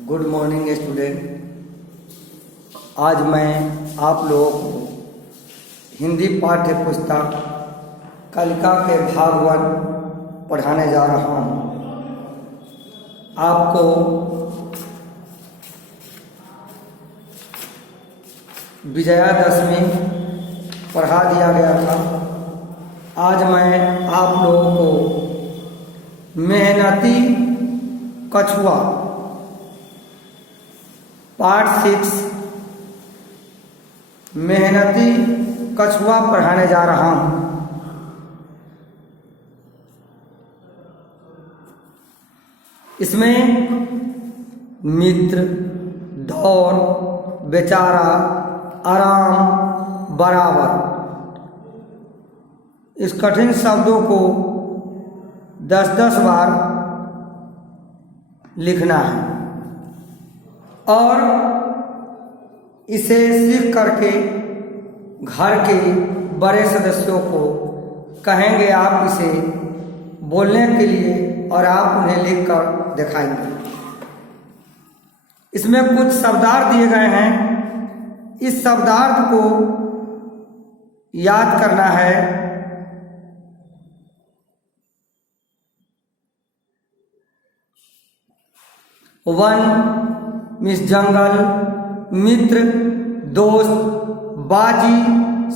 Good morning student. आज मैं आप लोगों को हिंदी पाठ्य पुस्तक कलिका के भाग 1 पढ़ाने जा रहा हूँ। आपको विजयादशमी पढ़ा दिया गया था। आज मैं आप लोगों को मेहनती कछुआ पार्ट 6 मेहनती कछुआ पढ़ाने जा रहा हूँ। इसमें मित्र, दौड़, बेचारा, आराम, बराबर इस कठिन शब्दों को 10-10 बार लिखना है और इसे सीख करके घर के बड़े सदस्यों को कहेंगे आप इसे बोलने के लिए और आप उन्हें लिखकर दिखाएंगे। इसमें कुछ शब्दार्थ दिए गए हैं। इस शब्दार्थ को याद करना है। वन मिस जंगल, मित्र, दोस्त, बाजी,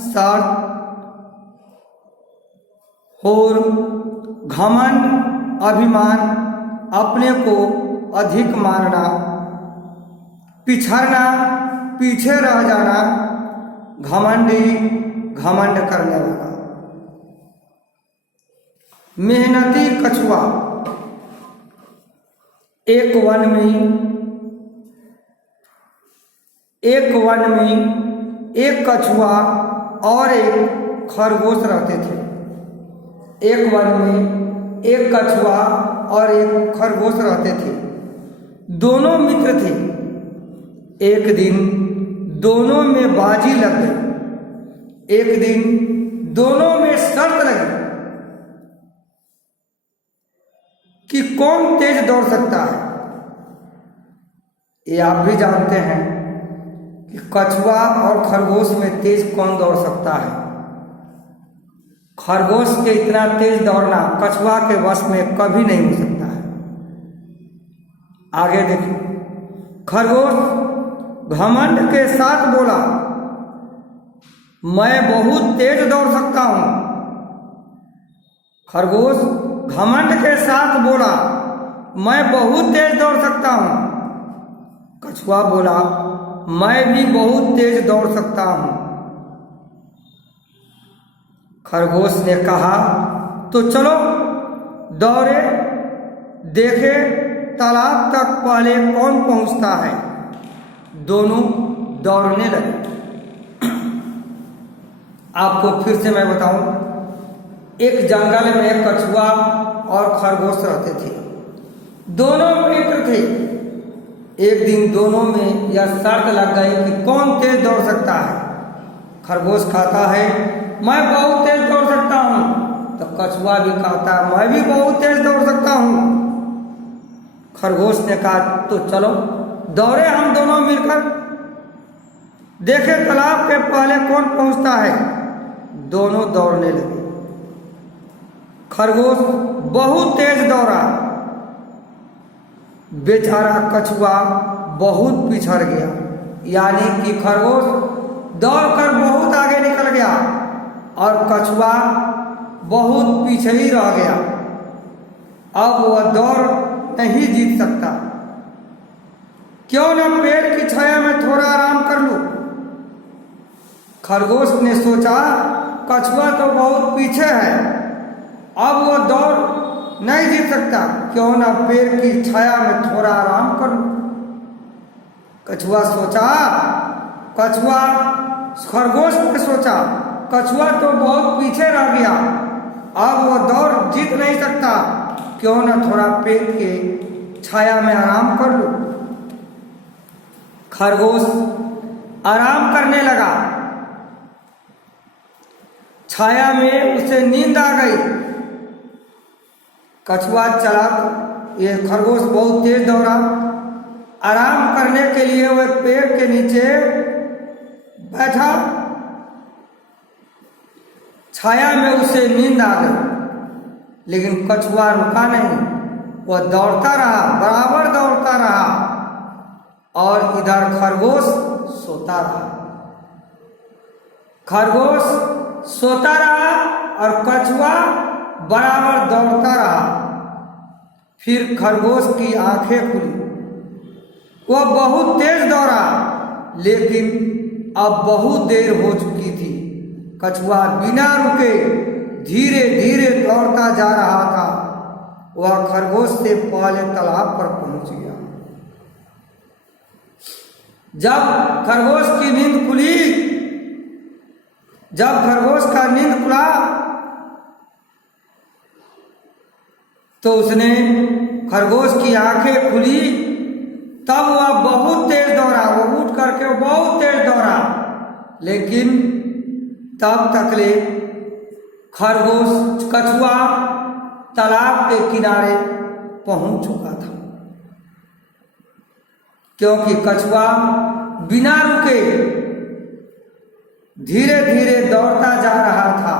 शर्त, होर, घमंड, अभिमान, अपने को अधिक मानना, पिछड़ना, पीछे रह जाना, घमंडी, घमंड करने वाला। मेहनती कछुआ। एक वन में एक कछुआ और एक खरगोश रहते थे। एक वन में एक कछुआ और एक खरगोश रहते थे। दोनों मित्र थे। एक दिन दोनों में बाजी लग गई। एक दिन दोनों में शर्त लगी कि कौन तेज दौड़ सकता है। ये आप भी जानते हैं कि कछुआ और खरगोश में तेज कौन दौड़ सकता है। खरगोश के इतना तेज दौड़ना कछुआ के वश में कभी नहीं हो सकता है। आगे देखिए। खरगोश घमंड के साथ बोला, मैं बहुत तेज दौड़ सकता हूं। खरगोश घमंड के साथ बोला, मैं बहुत तेज दौड़ सकता हूं। कछुआ बोला, मैं भी बहुत तेज दौड़ सकता हूं। खरगोश ने कहा, तो चलो दौड़े, देखे तालाब तक पहले कौन पहुंचता है। दोनों दौड़ने लगे। आपको फिर से मैं बताऊं, एक जंगल में कछुआ और खरगोश रहते थे। दोनों मित्र थे। एक दिन दोनों में यह शर्त लग गई कि कौन तेज दौड़ सकता है। खरगोश कहता है, मैं बहुत तेज दौड़ सकता हूं। तो कछुआ भी कहता है, मैं भी बहुत तेज दौड़ सकता हूं। खरगोश ने कहा, तो चलो दौड़े हम दोनों मिलकर, देखे तालाब के पहले कौन पहुंचता है। दोनों दौड़ने लगे। खरगोश बहुत तेज दौड़ा। बेचारा कछुआ बहुत पिछड़ गया। यानी कि खरगोश दौड़कर बहुत आगे निकल गया और कछुआ बहुत पीछे ही रह गया। अब वह दौड़ नहीं जीत सकता। क्यों न पेड़ की छाया में थोड़ा आराम कर लूं। खरगोश ने सोचा, कछुआ तो बहुत पीछे है, अब वह दौड़ नहीं जीत सकता, क्यों ना पेड़ की छाया में थोड़ा आराम करूं। खरगोश ने सोचा, कछुआ तो बहुत पीछे रह गया, अब वह दौड़ जीत नहीं सकता, क्यों ना थोड़ा पेड़ के छाया में आराम कर लूं। खरगोश आराम करने लगा। छाया में उसे नींद आ गई। कछुआ चला, ये खरगोश बहुत तेज दौड़ा। आराम करने के लिए वो एक पेड़ के नीचे बैठा, छाया में उसे नींद आ गई, लेकिन कछुआ रुका नहीं, वह दौड़ता रहा, बराबर दौड़ता रहा और इधर खरगोश सोता रहा। खरगोश सोता रहा और कछुआ बराबर दौड़ता रहा। फिर खरगोश की आंखें खुली, वह बहुत तेज दौड़ा, लेकिन अब बहुत देर हो चुकी थी। कछुआ बिना रुके धीरे धीरे दौड़ता जा रहा था। वह खरगोश से पहले तालाब पर पहुंच गया। जब खरगोश की नींद खुली, जब खरगोश का नींद खुला तो उसने, खरगोश की आंखें खुली, तब वह बहुत तेज दौड़ा। वो उठ करके बहुत तेज दौड़ा, लेकिन तब तकले खरगोश, कछुआ तालाब के किनारे पहुंच चुका था, क्योंकि कछुआ बिना रुके धीरे धीरे दौड़ता जा रहा था।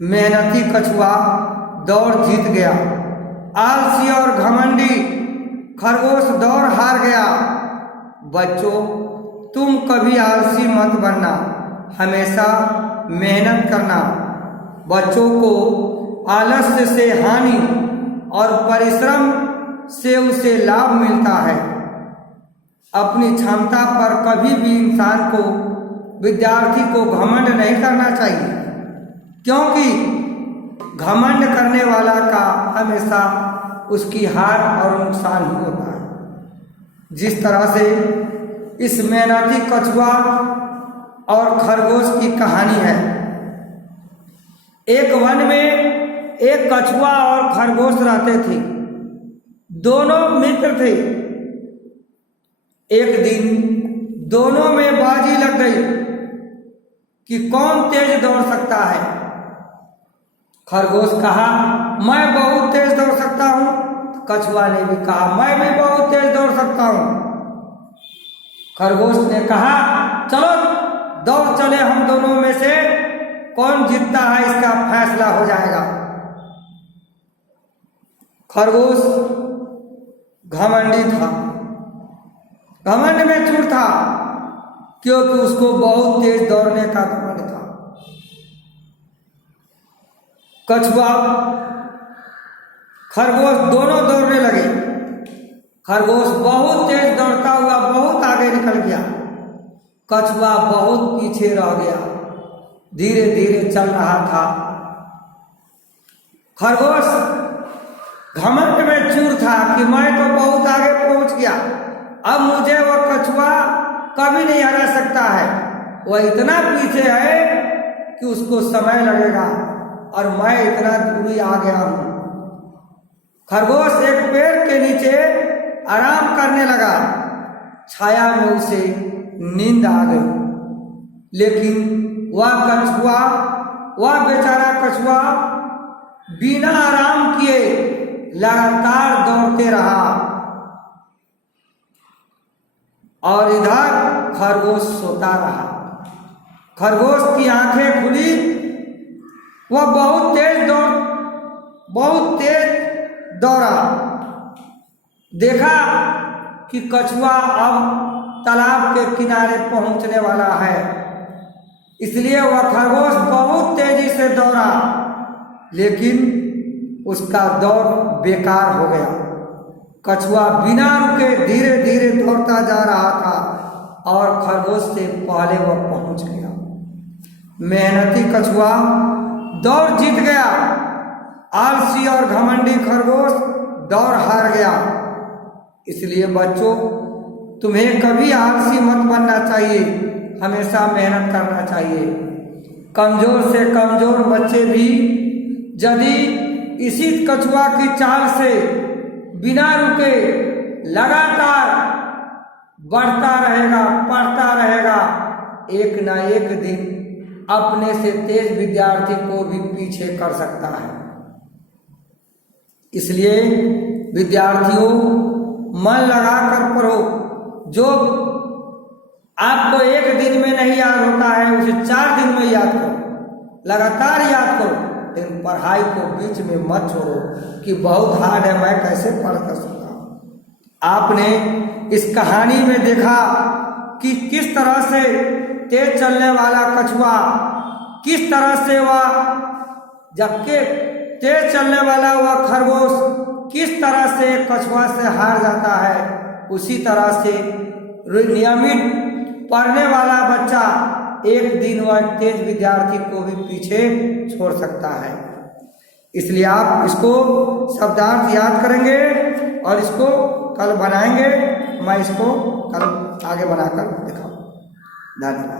मेहनती कछुआ दौड़ जीत गया। आलसी और घमंडी खरगोश दौड़ हार गया। बच्चों, तुम कभी आलसी मत बनना, हमेशा मेहनत करना। बच्चों को आलस्य से हानि और परिश्रम से उसे लाभ मिलता है। अपनी क्षमता पर कभी भी इंसान को, विद्यार्थी को घमंड नहीं करना चाहिए, क्योंकि घमंड करने वाला का हमेशा उसकी हार और नुकसान ही होता है। जिस तरह से इस मेहनती कछुआ और खरगोश की कहानी है। एक वन में एक कछुआ और खरगोश रहते थे। दोनों मित्र थे। एक दिन दोनों में बाजी लग गई कि कौन तेज दौड़ सकता है। खरगोश कहा, मैं बहुत तेज दौड़ सकता हूं। कछुआ ने भी कहा, मैं भी बहुत तेज दौड़ सकता हूं। खरगोश ने कहा, चलो दौड़ चले, हम दोनों में से कौन जीतता है इसका फैसला हो जाएगा। खरगोश घमंडी था, घमंड में चूर था, क्योंकि उसको बहुत तेज दौड़ने का घमंड था। कछुआ खरगोश दोनों दौड़ने लगे। खरगोश बहुत तेज दौड़ता हुआ बहुत आगे निकल गया। कछुआ बहुत पीछे रह गया, धीरे धीरे चल रहा था। खरगोश घमंड में चूर था कि मैं तो बहुत आगे पहुंच गया, अब मुझे वह कछुआ कभी नहीं हरा सकता है। वह इतना पीछे है कि उसको समय लगेगा और मैं इतना दूरी आ गया हूं। खरगोश एक पेड़ के नीचे आराम करने लगा। छाया में उसे नींद आ गई, लेकिन वह बेचारा कछुआ बिना आराम किए लगातार दौड़ते रहा और इधर खरगोश सोता रहा। खरगोश की आंखें खुली, वह बहुत तेज दौड़ा। देखा कि कछुआ अब तालाब के किनारे पहुंचने वाला है, इसलिए वह खरगोश बहुत तेजी से दौड़ा, लेकिन उसका दौड़ बेकार हो गया। कछुआ बिना रुके धीरे धीरे दौड़ता जा रहा था और खरगोश से पहले वह पहुंच गया। मेहनती कछुआ दौड़ जीत गया। आलसी और घमंडी खरगोश दौड़ हार गया। इसलिए बच्चों, तुम्हें कभी आलसी मत बनना चाहिए, हमेशा मेहनत करना चाहिए। कमजोर से कमजोर बच्चे भी यदि इसी कछुआ की चाल से बिना रुके लगातार बढ़ता रहेगा, पढ़ता रहेगा, एक ना एक दिन अपने से तेज विद्यार्थी को भी पीछे कर सकता है। इसलिए विद्यार्थियों मन लगाकर पढ़ो। जो आपको एक दिन में नहीं याद होता है उसे 4 दिन में याद करो, लगातार याद करो, लेकिन पढ़ाई को बीच में मत छोड़ो कि बहुत हार्ड है, मैं कैसे पढ़ कर सकता हूँ। आपने इस कहानी में देखा कि किस तरह से तेज चलने वाला कछुआ, किस तरह से वह, जबकि तेज चलने वाला वह खरगोश किस तरह से कछुआ से हार जाता है, उसी तरह से नियमित पढ़ने वाला बच्चा एक दिन वह तेज विद्यार्थी को भी पीछे छोड़ सकता है। इसलिए आप इसको शब्दार्थ याद करेंगे और इसको कल बनाएंगे। मैं इसको कल आगे बनाकर दिखाऊंगा। धन्यवाद।